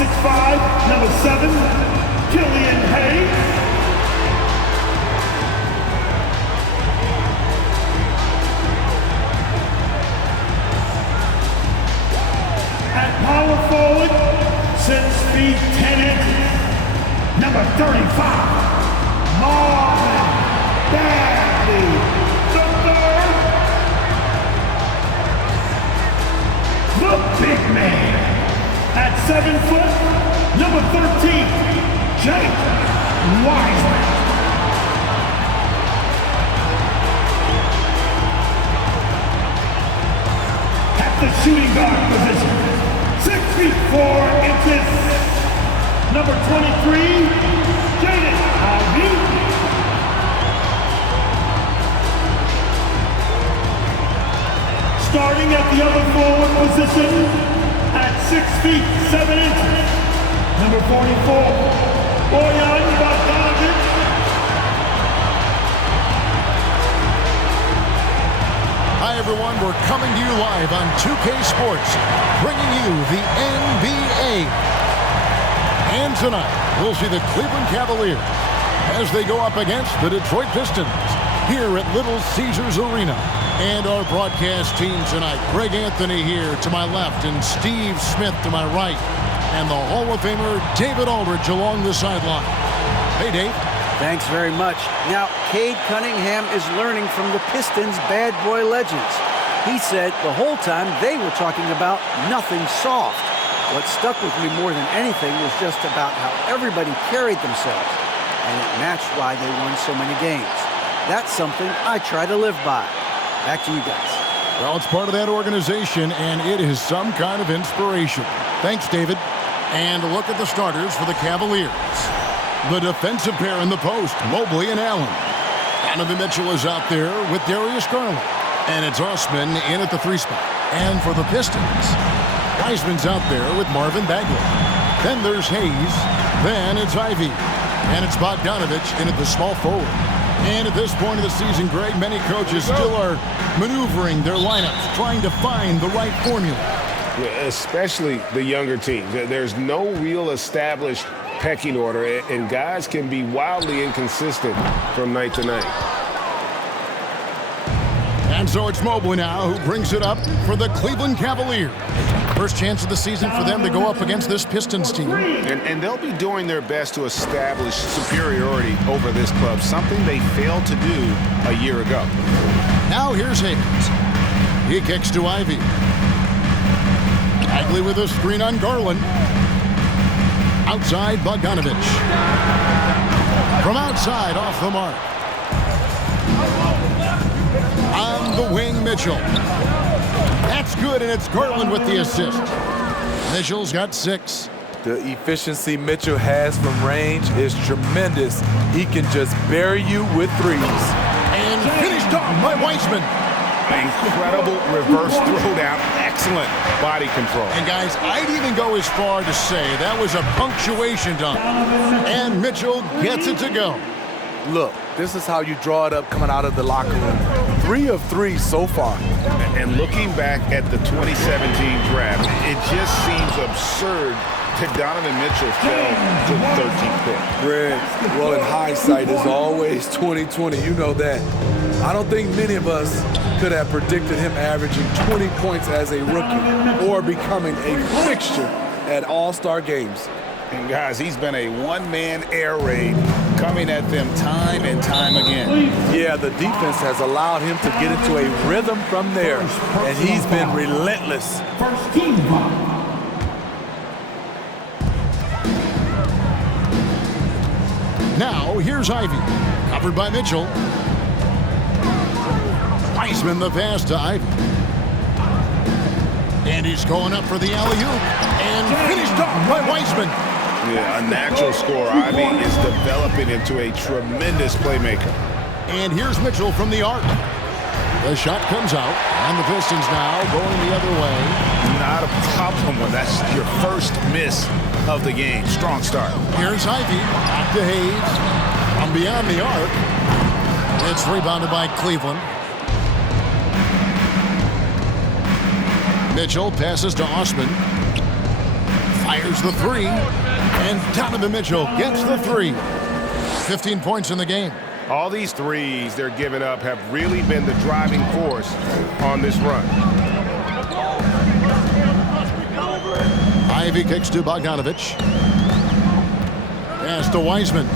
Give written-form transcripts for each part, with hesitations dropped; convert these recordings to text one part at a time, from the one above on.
6'5", number 7, Killian Hayes. At power forward, 6 feet 10 inches, number 35, Marvin Bagley III. The big man. At 7 foot, number 13, Jake Wiseman. At the shooting guard position, 6 feet 4 inches, number 23, Jaden Ivey. Starting at the other forward position, at 6 feet 7 inches, number 44, Bojan Bogdanovic. Hi everyone, we're coming to you live on 2K Sports, bringing you the NBA. And tonight, we'll see the Cleveland Cavaliers as they go up against the Detroit Pistons here at Little Caesars Arena. And our broadcast team tonight, Greg Anthony here to my left and Steve Smith to my right. And the Hall of Famer David Aldridge along the sideline. Hey, Dave. Thanks very much. Now, Cade Cunningham is learning from the Pistons' bad boy legends. He said the whole time they were talking about nothing soft. What stuck with me more than anything was just about how everybody carried themselves. And it matched why they won so many games. That's something I try to live by. Back to you guys. Well, it's part of that organization, and it is some kind of inspiration. Thanks, David. And look at the starters for the Cavaliers. The defensive pair in the post, Mobley and Allen. Donovan Mitchell is out there with Darius Garland. And it's Osman in at the 3 spot. And for the Pistons, Wiseman's out there with Marvin Bagley. Then there's Hayes. Then it's Ivey. And it's Bogdanovic in at the small forward. And at this point of the season, Greg, many coaches still are maneuvering their lineups, trying to find the right formula. Yeah, especially the younger teams. There's no real established pecking order, and guys can be wildly inconsistent from night to night. And so it's Mobley now who brings it up for the Cleveland Cavaliers. First chance of the season for them to go up against this Pistons team. And they'll be doing their best to establish superiority over this club, something they failed to do a year ago. Now here's Hayes. He kicks to Ivey. Bagley with a screen on Garland. Outside, Bogdanovic. From outside, off the mark. On the wing, Mitchell. That's good, and it's Garland with the assist. Mitchell's got 6. The efficiency Mitchell has from range is tremendous. He can just bury you with threes. And finished off by Wiseman. Incredible reverse throwdown. Excellent body control. And guys, I'd even go as far to say that was a punctuation dunk. And Mitchell gets it to go. Look, this is how you draw it up coming out of the locker room. 3 of 3 so far. And looking back at the 2017 draft, it just seems absurd that Donovan Mitchell fell to the 13th pick. Greg, well, in hindsight, is always 20/20. You know that. I don't think many of us could have predicted him averaging 20 points as a rookie or becoming a fixture at All-Star games. And guys, he's been a one-man air raid coming at them time and time again. Yeah, the defense has allowed him to get into a rhythm from there, and he's been relentless. First team foul. Now, here's Ivey. Covered by Mitchell. Wiseman the pass to Ivey. And he's going up for the alley-oop. And finished off by Wiseman. Yeah, a natural scorer. Ivey is developing into a tremendous playmaker. And here's Mitchell from the arc. The shot comes out, and the Pistons now going the other way. Not a problem when that's your first miss of the game. Strong start. Here's Ivey. Back to Hayes. From beyond the arc. It's rebounded by Cleveland. Mitchell passes to Osman. Fires the three. And Donovan Mitchell gets the three. 15 points in the game. All these threes they're giving up have really been the driving force on this run. Ivy kicks to Bogdanovich. Pass to Wiseman.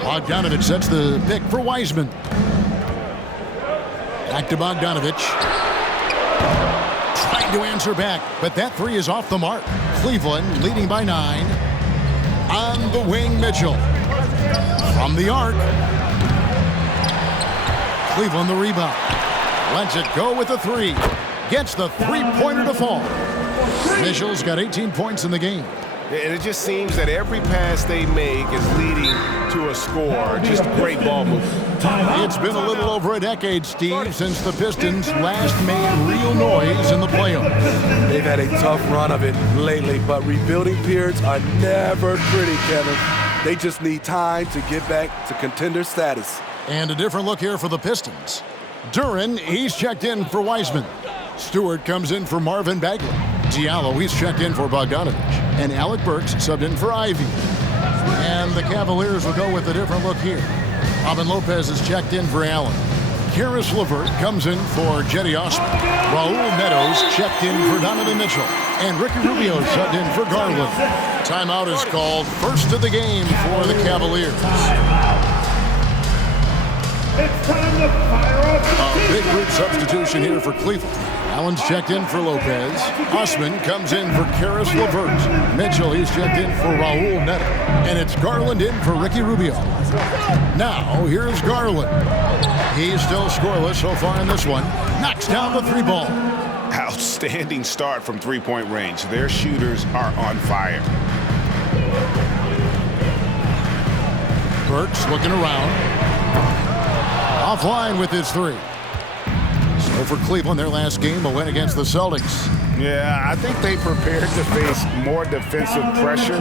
Bogdanovich sets the pick for Wiseman. Back to Bogdanovich. Trying to answer back, but that three is off the mark. Cleveland leading by 9. On the wing, Mitchell. From the arc. Cleveland the rebound. Lets it go with the three. Gets the three-pointer to fall. Mitchell's got 18 points in the game. And it just seems that every pass they make is leading to a score. Just great ball movement. It's been a little over a decade, Steve, since the Pistons last made real noise in the playoffs. They've had a tough run of it lately, but rebuilding periods are never pretty, Kevin. They just need time to get back to contender status. And a different look here for the Pistons. Duren, he's checked in for Wiseman. Stewart comes in for Marvin Bagley. Diallo, he's checked in for Bogdanovich. And Alec Burks subbed in for Ivy. And the Cavaliers will go with a different look here. Robin Lopez is checked in for Allen. Karis LeVert comes in for Jetty Osman. Raul Meadows checked in for Donovan Mitchell. And Ricky Rubio subbed in for Garland. Timeout is called. First of the game for the Cavaliers. It's time to fire up. A big group substitution here for Cleveland. Allen's checked in for Lopez. Osman comes in for Karis LeVert. Mitchell, he's checked in for Raul Neto. And it's Garland in for Ricky Rubio. Now, here's Garland. He's still scoreless so far in this one. Knocks down the three ball. Outstanding start from three-point range. Their shooters are on fire. Burks looking around. Offline with his three. So for Cleveland, their last game, a win against the Celtics. Yeah, I think they prepared to face more defensive pressure,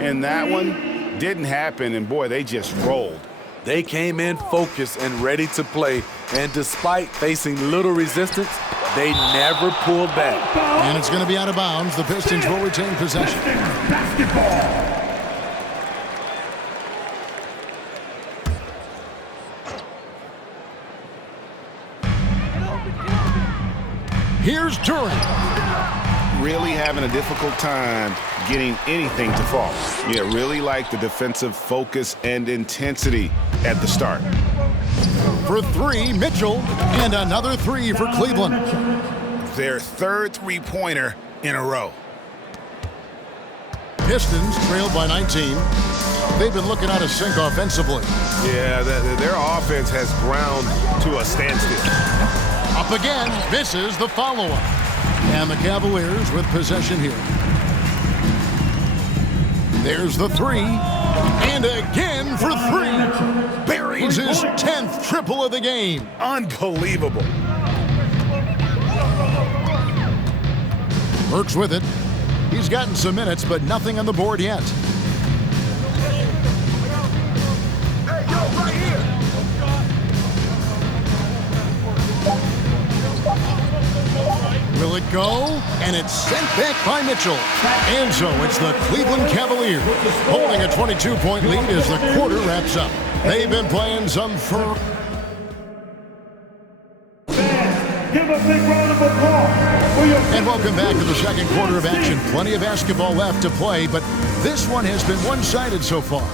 and that one didn't happen, and boy, they just rolled. They came in focused and ready to play, and despite facing little resistance, they never pulled back. And it's going to be out of bounds. The Pistons will retain possession. Basketball. Here's Duren. Really having a difficult time getting anything to fall. Yeah, really like the defensive focus and intensity at the start. For three, Mitchell, and another three for Cleveland. Their third three-pointer in a row. Pistons trailed by 19. They've been looking out of sync offensively. Yeah, their offense has ground to a standstill. Up again, misses the follow-up. And the Cavaliers with possession here. There's the three. And again for three. Buries his 10th triple of the game. Unbelievable. Burks with it. He's gotten some minutes, but nothing on the board yet. Will it go? And it's sent back by Mitchell. And so it's the Cleveland Cavaliers holding a 22-point lead as the quarter wraps up. They've been playing some fur. Give a big round of applause for your... And welcome back to the second quarter of action. Plenty of basketball left to play, but this one has been one-sided so far.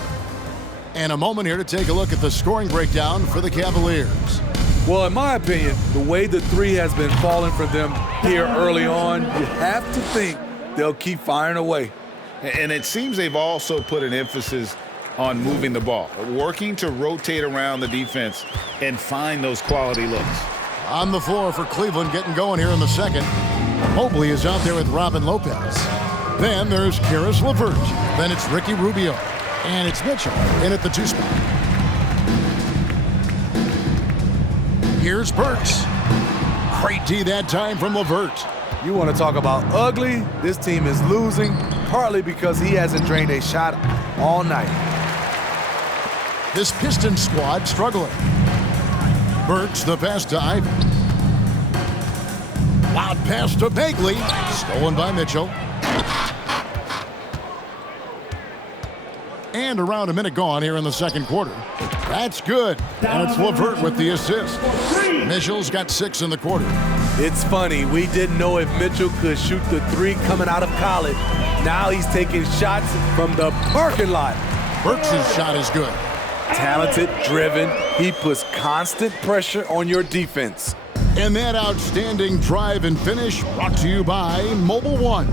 And a moment here to take a look at the scoring breakdown for the Cavaliers. Well, in my opinion, the way the three has been falling for them here early on, you have to think they'll keep firing away. And it seems they've also put an emphasis on moving the ball, working to rotate around the defense and find those quality looks. On the floor for Cleveland getting going here in the second. Mobley is out there with Robin Lopez. Then there's Karis LeVert. Then it's Ricky Rubio. And it's Mitchell in at the 2 spot. Here's Burks. Great D that time from LeVert. You want to talk about ugly? This team is losing, partly because he hasn't drained a shot all night. This Pistons squad struggling. Burks the pass to Ivy. Wild pass to Bagley. Stolen by Mitchell. And around a minute gone here in the second quarter. That's good. And it's LeVert with the assist. Mitchell's got 6 in the quarter. It's funny, we didn't know if Mitchell could shoot the 3 coming out of college. Now he's taking shots from the parking lot. Burks' shot is good. Talented, driven, he puts constant pressure on your defense. And that outstanding drive and finish brought to you by Mobile One.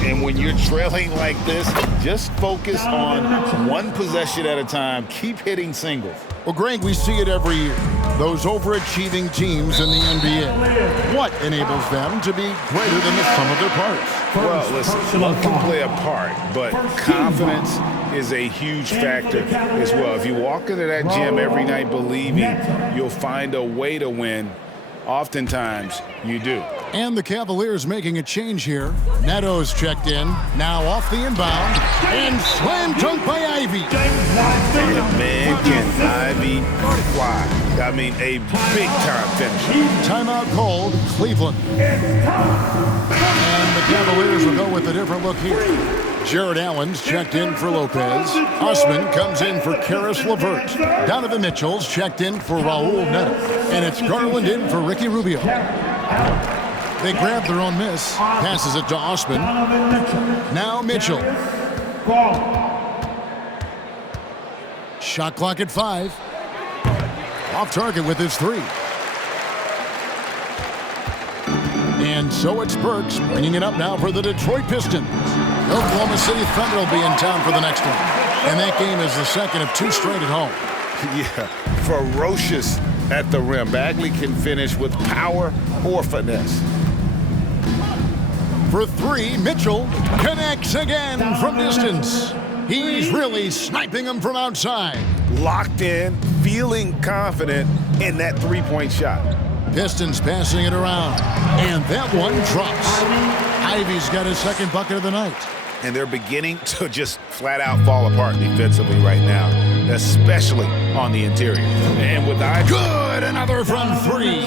And when you're trailing like this, just focus on one possession at a time. Keep hitting singles. Well, Greg, we see it every year. Those overachieving teams in the NBA. What enables them to be greater than the sum of their parts? Well, listen, luck can play a part, but confidence is a huge factor as well. If you walk into that gym every night believing you'll find a way to win, oftentimes you do. And the Cavaliers making a change here. Neto's checked in, now off the inbound, and slam dunk by Ivy. Man, can Ivy fly? I mean, a big-time finish. Timeout called, Cleveland. And the Cavaliers will go with a different look here. Jared Allen's checked in for Lopez. Osman comes in for Karis LeVert. Donovan Mitchell's checked in for Raul Neto. And it's Garland in for Ricky Rubio. They grab their own miss. Passes it to Osman. Now Mitchell. Shot clock at 5. Off target with his 3. And so it's Burks bringing it up now for the Detroit Pistons. Oklahoma City Thunder will be in town for the next one. And that game is the second of 2 straight at home. Yeah, ferocious at the rim. Bagley can finish with power or finesse. For 3, Mitchell connects again from distance. He's really sniping them from outside. Locked in, feeling confident in that three-point shot. Pistons passing it around. And that one drops. Ivy's got his second bucket of the night. And they're beginning to just flat out fall apart defensively right now, especially on the interior. And with Ivy, good, another from 3.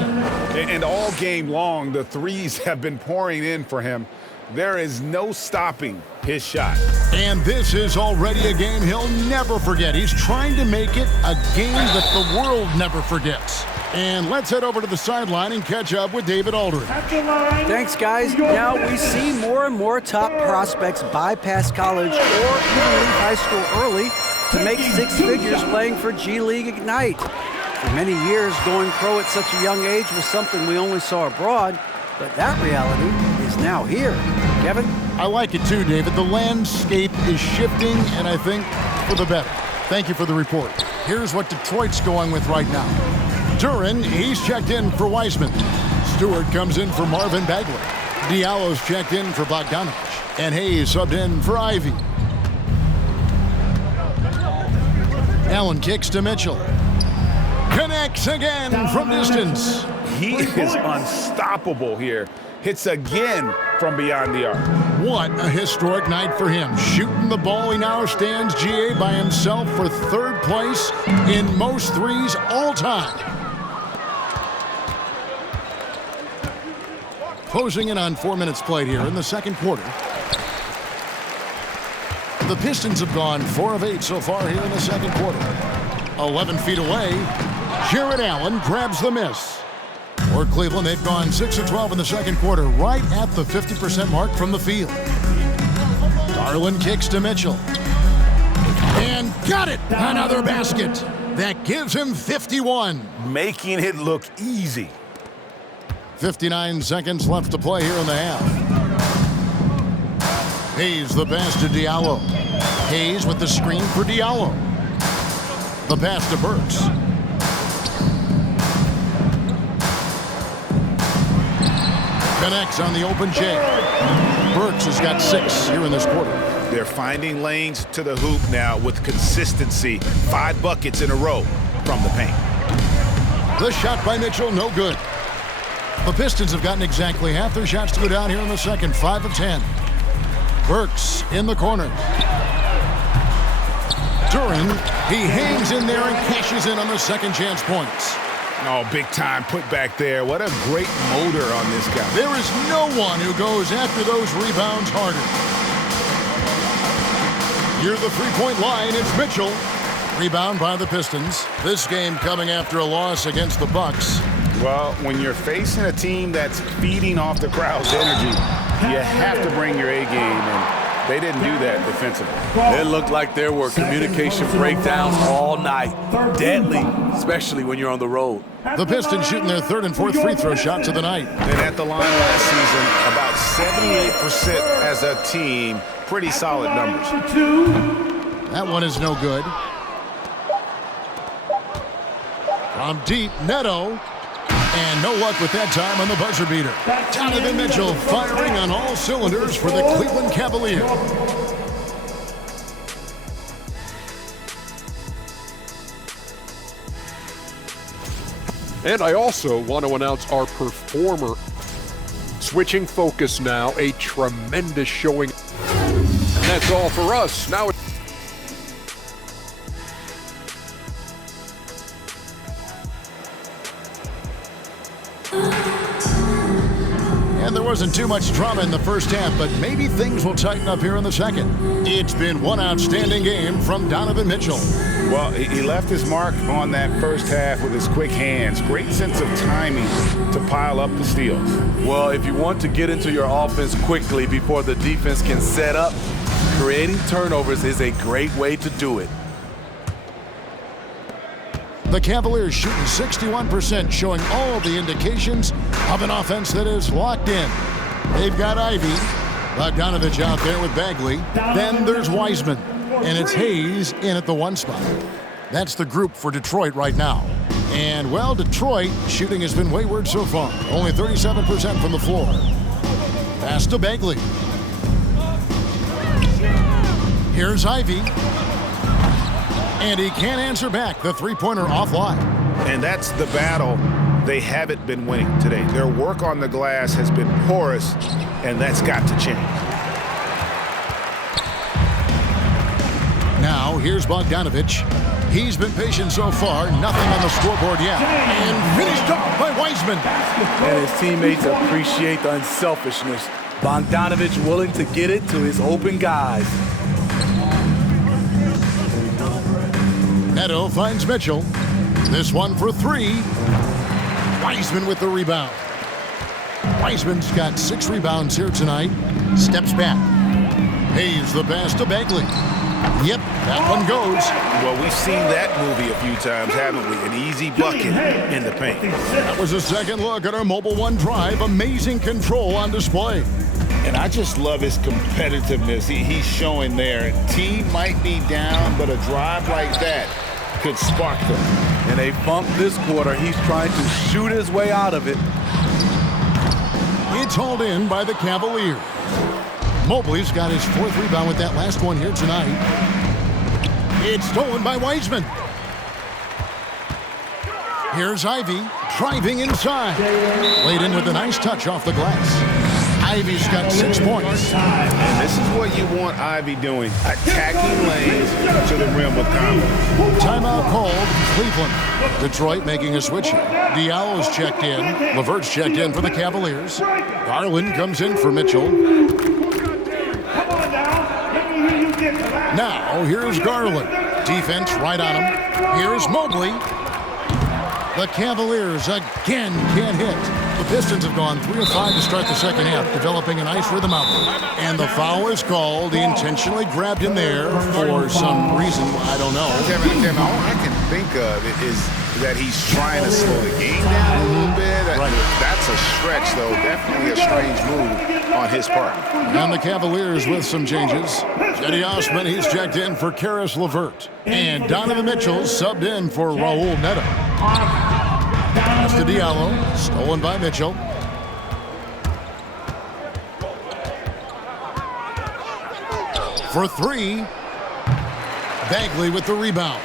and all game long, the threes have been pouring in for him. There is no stopping his shot. And this is already a game he'll never forget. He's trying to make it a game that the world never forgets. And let's head over to the sideline and catch up with David Aldridge. Thanks, guys. Now we see more and more top prospects bypass college or even leave high school early to make 6 figures playing for G League Ignite. For many years, going pro at such a young age was something we only saw abroad, but that reality is now here. Kevin? I like it too, David. The landscape is shifting, and I think for the better. Thank you for the report. Here's what Detroit's going with right now. Duran, he's checked in for Wiseman. Stewart comes in for Marvin Bagley. Diallo's checked in for Bogdanovich. And Hayes subbed in for Ivy. Allen kicks to Mitchell. Connects again from distance. He is unstoppable here. Hits again from beyond the arc. What a historic night for him. Shooting the ball, he now stands GA by himself for 3rd place in most threes all time. Closing in on 4 minutes played here in the second quarter. The Pistons have gone 4 of 8 so far here in the second quarter. 11 feet away, Jared Allen grabs the miss. For Cleveland, they've gone 6 of 12 in the second quarter, right at the 50% mark from the field. Garland kicks to Mitchell. And got it! Another basket. That gives him 51. Making it look easy. 59 seconds left to play here in the half. Hayes the pass to Diallo. Hayes with the screen for Diallo. The pass to Burks. Connects on the open J. Burks has got 6 here in this quarter. They're finding lanes to the hoop now with consistency. 5 buckets in a row from the paint. The shot by Mitchell, no good. The Pistons have gotten exactly half their shots to go down here in the second, 5 of 10. Burks in the corner. Duran, he hangs in there and cashes in on the second chance points. Oh, big time put back there. What a great motor on this guy. There is no one who goes after those rebounds harder. Near the three-point line, it's Mitchell. Rebound by the Pistons. This game coming after a loss against the Bucks. Well, when you're facing a team that's feeding off the crowd's energy, you have to bring your A game, and they didn't do that defensively. It looked like there were communication breakdowns all night. Deadly, especially when you're on the road. The Pistons shooting their third and fourth free throw shots of the night. And at the line last season, about 78% as a team. Pretty solid numbers. That one is no good. From deep, Neto. And no luck with that time on the buzzer beater. Donovan Mitchell firing on all cylinders for the Cleveland Cavaliers. And I also want to announce our performer. Switching focus now, a tremendous showing. And that's all for us. Now And there wasn't too much drama in the first half, but maybe things will tighten up here in the second. It's been one outstanding game from Donovan Mitchell. Well, he left his mark on that first half with his quick hands. Great sense of timing to pile up the steals. Well, if you want to get into your offense quickly before the defense can set up, creating turnovers is a great way to do it. The Cavaliers shooting 61%, showing all the indications of an offense that is locked in. They've got Ivy, Bogdanovich out there with Bagley. Then there's Wiseman, and it's Hayes in at the one spot. That's the group for Detroit right now. And, well, Detroit shooting has been wayward so far. Only 37% from the floor. Pass to Bagley. Here's Ivy. And he can't answer back. The three-pointer offline. And that's the battle they haven't been winning today. Their work on the glass has been porous, and that's got to change. Now, here's Bogdanovich. He's been patient so far. Nothing on the scoreboard yet. And finished off by Wiseman. And his teammates appreciate the unselfishness. Bogdanovich willing to get it to his open guys. Neto finds Mitchell. This one for three. Wiseman with the rebound. Wiseman's got 6 rebounds here tonight. Steps back. Hayes the pass to Bagley. Yep, that one goes. Well, we've seen that movie a few times, haven't we? An easy bucket in the paint. That was a second look at our Mobile One drive. Amazing control on display. And I just love his competitiveness he's showing there. Team might be down, but a drive like that could spark them. And they bumped this quarter. He's trying to shoot his way out of it. It's hauled in by the Cavaliers. Mobley's got his 4th rebound with that last one here tonight. It's stolen by Wiseman. Here's Ivy driving inside. Laid in with a nice touch off the glass. Ivy's got 6 points. And this is what you want Ivy doing, attacking lanes to the rim with confidence. Timeout called Cleveland. Detroit making a switch here. Diallo's checked in. LeVert's checked in for the Cavaliers. Garland comes in for Mitchell. Now, here's Garland. Defense right on him. Here's Mobley. The Cavaliers again can't hit. The Pistons have gone 3 of 5 to start the second half, developing a nice rhythm out there. And the foul is called. He intentionally grabbed him there for some reason. I don't know. Kevin, all I can think of is that he's trying to slow the game down a little bit. Right. That's a stretch, though. Definitely a strange move on his part. And the Cavaliers with some changes. Cedi Osman, he's checked in for Caris LeVert. And Donovan Mitchell subbed in for Raul Neto. Pass to Diallo, stolen by Mitchell. For 3, Bagley with the rebound.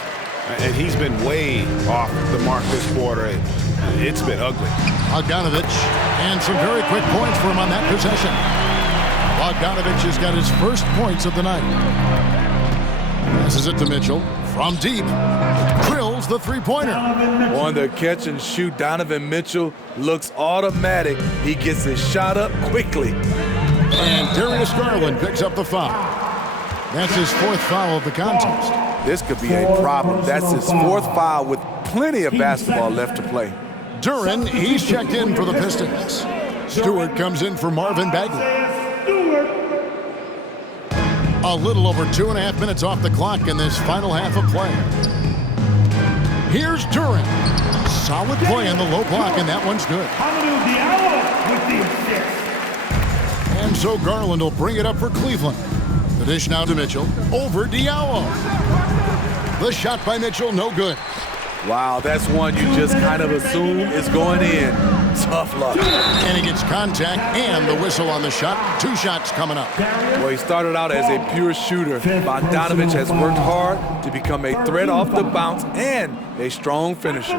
And he's been way off the mark this quarter. It's been ugly. Bogdanovich, and some very quick points for him on that possession. Bogdanovich has got his first points of the night. Passes it to Mitchell. From deep, drills the three-pointer. On the catch and shoot, Donovan Mitchell looks automatic. He gets his shot up quickly. And Darius Garland picks up the foul. That's his 4th foul of the contest. This could be a problem. That's his 4th foul with plenty of basketball left to play. Duren, he's checked in for the Pistons. Stewart comes in for Marvin Bagley. A little over 2.5 minutes off the clock in this final half of play. Here's Duren. Solid play on the low block, and that one's good. Hamidou Diallo with the assist. And so Garland will bring it up for Cleveland. The dish now to Mitchell. Over Diallo. The shot by Mitchell, no good. Wow, that's one you just kind of assume is going in. Tough luck. And he gets contact and the whistle on the shot. 2 shots coming up. Well, he started out as a pure shooter. Bogdanovic has worked hard to become a threat off the bounce and a strong finisher.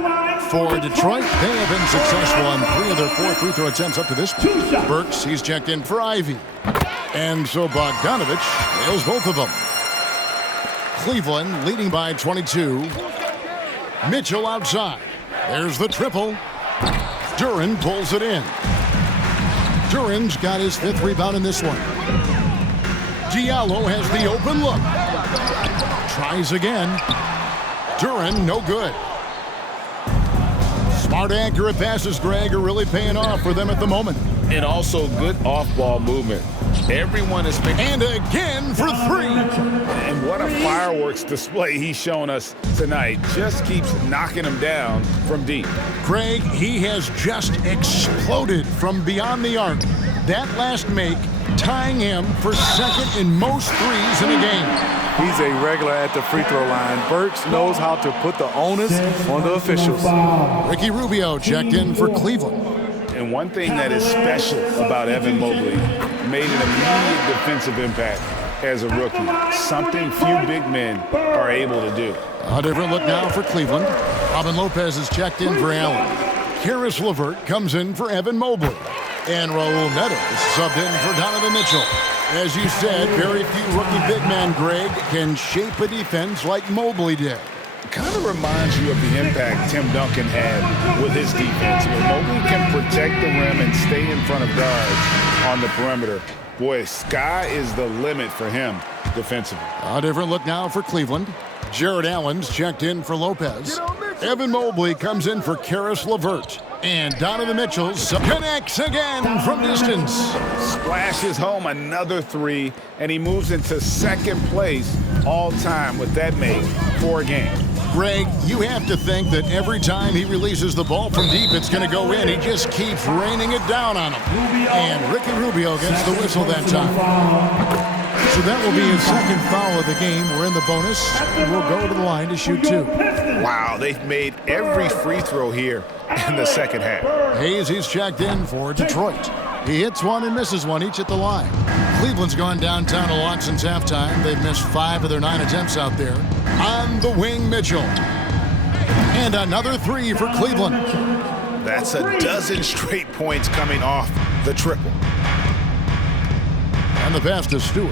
For Detroit, they have been successful on 3 of their 4 free throw attempts up to this point. Burks, he's checked in for Ivy. And so Bogdanovic nails both of them. Cleveland leading by 22. Mitchell outside. There's the triple. Duren pulls it in. Duren's got his 5th rebound in this one. Diallo has the open look. Tries again. Duren, no good. Smart, accurate passes, Greg, are really paying off for them at the moment. And also good off-ball movement. Everyone is making... And again for 3. And what a fireworks display he's shown us tonight. Just keeps knocking them down from deep. Greg, he has just exploded from beyond the arc. That last make tying him for 2nd in most threes in a game. He's a regular at the free throw line. Burks knows how to put the onus on the officials. Ricky Rubio checked in for Cleveland. And one thing that is special about Evan Mobley, made an immediate defensive impact as a rookie. Something few big men are able to do. A different look now for Cleveland. Robin Lopez is checked in for Allen. Karis LeVert comes in for Evan Mobley. And Raul Neto is subbed in for Donovan Mitchell. As you said, very few rookie big men, Greg, can shape a defense like Mobley did. Kind of reminds you of the impact Tim Duncan had with his defense. When Mobley can protect the rim and stay in front of guards on the perimeter, boy, sky is the limit for him defensively. A different look now for Cleveland. Jared Allen's checked in for Lopez. Evan Mobley comes in for Karis LeVert. And Donovan Mitchell connects again from distance. Splashes home another 3, and he moves into 2nd place all time with that make for a game. Greg, you have to think that every time he releases the ball from deep, it's going to go in. He just keeps raining it down on him. And Ricky Rubio gets the whistle that time. So that will be his 2nd foul of the game. We're in the bonus. We'll go to the line to shoot 2. Wow, they've made every free throw here in the 2nd half. Hayes, he's checked in for Detroit. He hits one and misses one each at the line. Cleveland's gone downtown a lot since halftime. They've missed 5 of their 9 attempts out there. On the wing, Mitchell. And another 3 for Cleveland. That's a dozen straight points coming off the triple. And the pass to Stewart.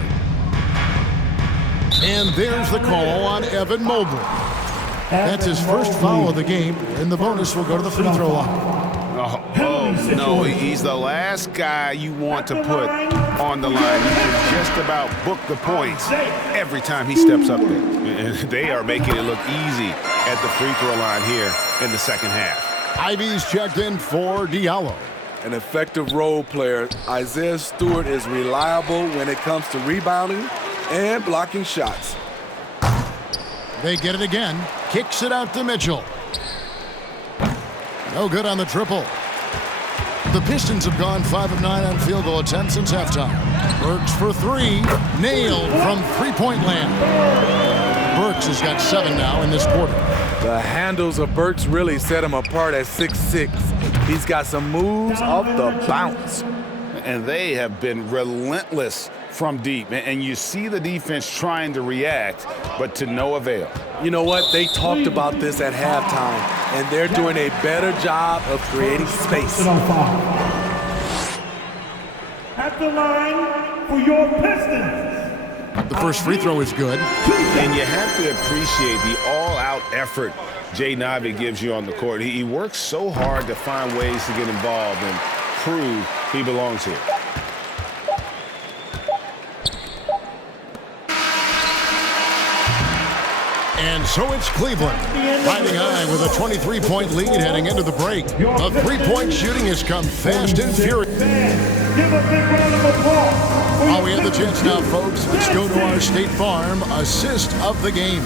And there's the call on Evan Mobley. That's his 1st foul of the game. In the bonus, we'll go to the free throw line. Oh, no, he's the last guy you want to put on the line. You can just about book the points every time he steps up there. And they are making it look easy at the free throw line here in the 2nd half. Ivy's checked in for Diallo. An effective role player, Isaiah Stewart is reliable when it comes to rebounding and blocking shots. They get it again. Kicks it out to Mitchell. No good on the triple. The Pistons have gone 5 of 9 on field goal attempts since halftime. Burks for 3. Nailed from three-point land. Burks has got 7 now in this quarter. The handles of Burks really set him apart at 6'6". He's got some moves off the bounce. And they have been relentless from deep. And you see the defense trying to react, but to no avail. You know what? They talked about this at halftime, and they're doing a better job of creating space. At the line for your Pistons. The first free throw is good. And you have to appreciate the all-out effort Jaden Ivey gives you on the court. He works so hard to find ways to get involved and prove he belongs here. And so it's Cleveland, riding high with a 23-point lead heading into the break. The three-point shooting has come fast and furious. Give a big round of applause. While we have the chance now, folks, let's go to our State Farm assist of the game.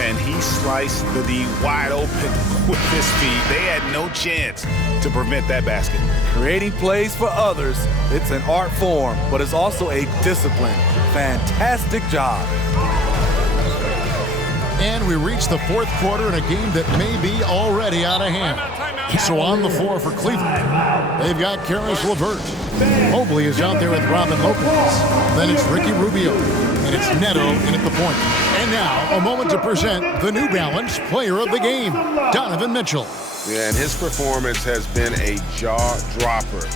And he sliced the D wide open with his feet. They had no chance to prevent that basket. Creating plays for others, it's an art form, but it's also a discipline. Fantastic job. And we reach the fourth quarter in a game that may be already out of hand. So on the floor for Cleveland, they've got Karis LeVert. Mobley is out there with Robin Lopez. Then it's Ricky Rubio. And it's Neto in at the point. And now, a moment to present the New Balance Player of the Game, Donovan Mitchell. Yeah, and his performance has been a jaw-dropper.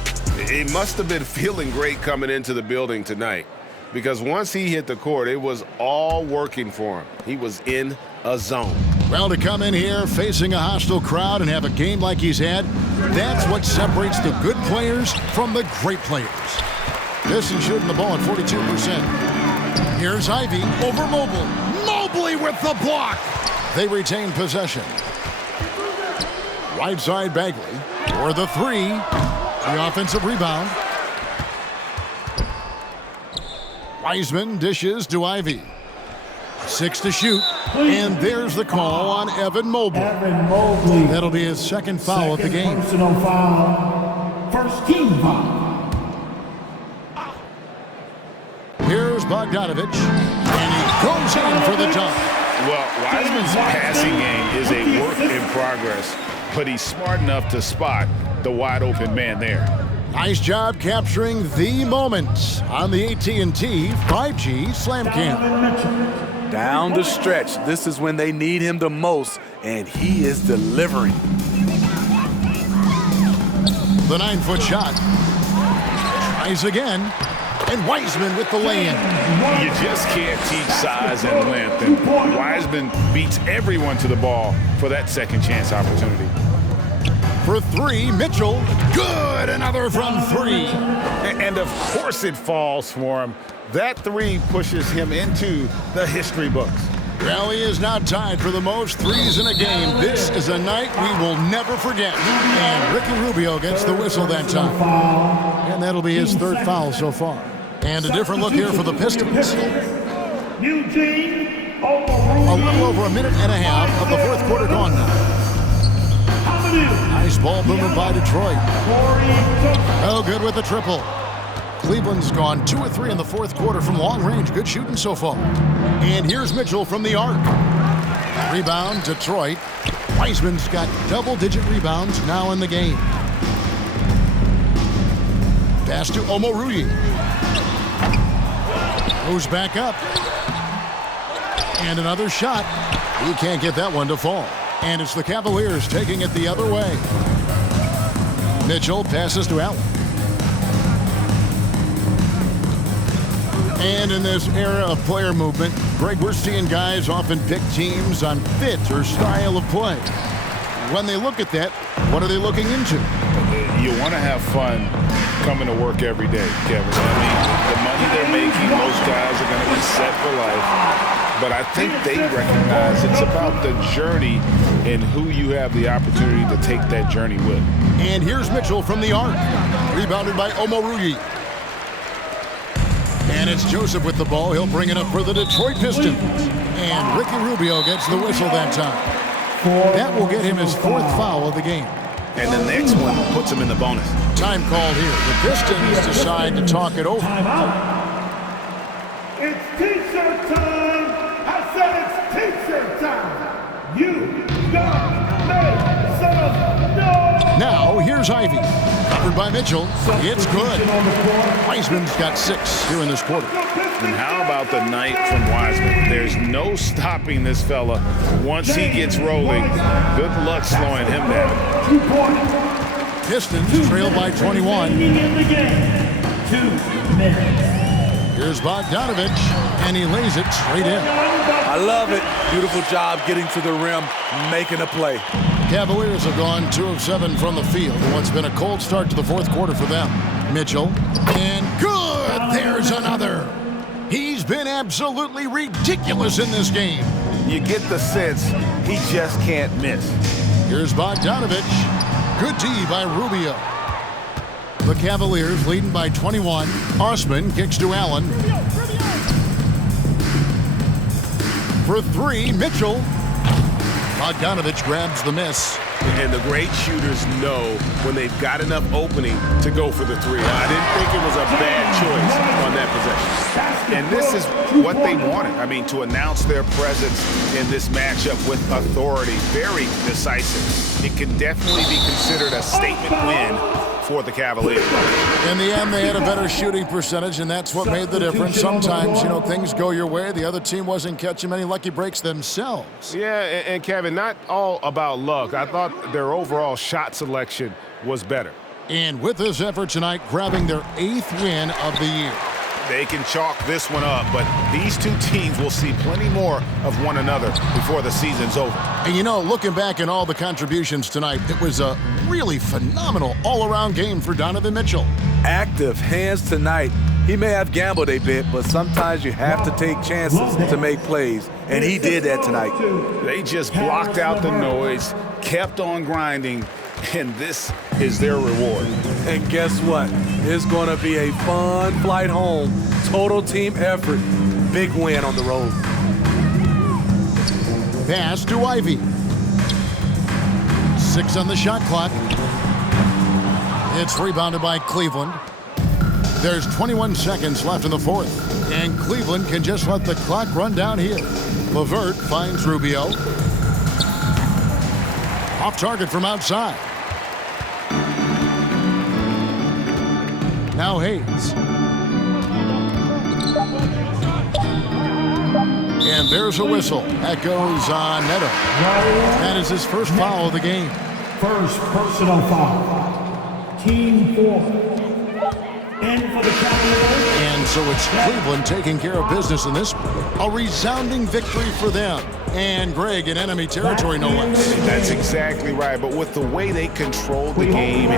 It must have been feeling great coming into the building tonight, because once he hit the court, it was all working for him. He was in a zone. Well, to come in here facing a hostile crowd and have a game like he's had, that's what separates the good players from the great players. This is shooting the ball at 42%. Here's Ivy over Mobley. Mobley with the block. They retain possession. Right side Bagley for the three. The offensive rebound. Wiseman dishes to Ivy. 6 to shoot. And there's the call on Evan Mobley. That'll be his second foul of the game. Personal foul. First team foul. Here's Bogdanovich. And he goes in for the dunk. Well, Wiseman's passing game is a work in progress, but he's smart enough to spot the wide open man there. Nice job capturing the moments on the AT&T 5G Slam Cam. Down the stretch, this is when they need him the most, and he is delivering. The 9-foot shot. Tries again. And Wiseman with the lay-in. You just can't teach size and length, and Wiseman beats everyone to the ball for that second chance opportunity. For three, Mitchell. Good, another from three. And of course it falls for him. That three pushes him into the history books. Rally is now tied for the most threes in a game. This is a night we will never forget. And Ricky Rubio gets the whistle that time. And that'll be his third foul so far. And a different look here for the Pistons. Eugene A little over a minute and a half of the fourth quarter gone now. Nice ball movement by Detroit. Oh, good with the triple. Cleveland's gone 2 of 3 in the fourth quarter from long range. Good shooting so far. And here's Mitchell from the arc. Rebound, Detroit. Wiseman's got double-digit rebounds now in the game. Pass to Omoruyi. Goes back up. And another shot. He can't get that one to fall. And it's the Cavaliers taking it the other way. Mitchell passes to Allen. And in this era of player movement, Greg, we're seeing guys often pick teams on fit or style of play. When they look at that, what are they looking into? You want to have fun coming to work every day, Kevin. I mean, the money they're making, most guys are going to be set for life. But I think they recognize it's about the journey and who you have the opportunity to take that journey with. And here's Mitchell from the arc. Rebounded by Omoruyi. And it's Joseph with the ball. He'll bring it up for the Detroit Pistons. And Ricky Rubio gets the whistle that time. That will get him his fourth foul of the game. And the next one puts him in the bonus. Time called here. The Pistons decide to talk it over. It's T-shirt time. I said it's T-shirt time. You don't make some noise. Now, here's Ivy. Covered by Mitchell. It's good. Wiseman's got 6 here in this quarter. And how about the night from Wiseman? There's no stopping this fella once he gets rolling. Good luck slowing him down. Pistons trail by 21. In the game. 2 minutes. Here's Bogdanovich, and he lays it straight in. I love it. Beautiful job getting to the rim, making a play. Cavaliers have gone 2 of 7 from the field in what's been a cold start to the fourth quarter for them. Mitchell, and good! There's another. He's been absolutely ridiculous in this game. you get the sense he just can't miss. Here's Bogdanovich. Good D by Rubio. The Cavaliers leading by 21. Osman kicks to Allen. For three, Mitchell. Bogdanovich grabs the miss. And the great shooters know when they've got enough opening to go for the three. I didn't think it was a bad choice on that possession. And this is what they wanted. I mean, to announce their presence in this matchup with authority, very decisive. It can definitely be considered a statement win for the Cavaliers. In the end, they had a better shooting percentage, and that's what made the difference. Sometimes, things go your way. The other team wasn't catching many lucky breaks themselves. Yeah, and Kevin, not all about luck. I thought their overall shot selection was better. And with this effort tonight, grabbing their 8th win of the year. They can chalk this one up, but these two teams will see plenty more of one another before the season's over. And looking back at all the contributions tonight, it was a really phenomenal all-around game for Donovan Mitchell. Active hands tonight. He may have gambled a bit, but sometimes you have to take chances to make plays, and he did that tonight. They just blocked out the noise, kept on grinding, and this is their reward. And guess what? It's going to be a fun flight home. Total team effort. Big win on the road. Pass to Ivy. 6 on the shot clock. It's rebounded by Cleveland. There's 21 seconds left in the fourth, and Cleveland can just let the clock run down here. LeVert finds Rubio. Off target from outside. Now Hayes. And there's a whistle. That goes on Neto. That is his first foul of the game. First personal foul. Team 4. And for the Cavaliers. And so it's Cleveland taking care of business in this. A resounding victory for them. And Greg in enemy territory, no less. That's exactly right. But with the way they controlled the game,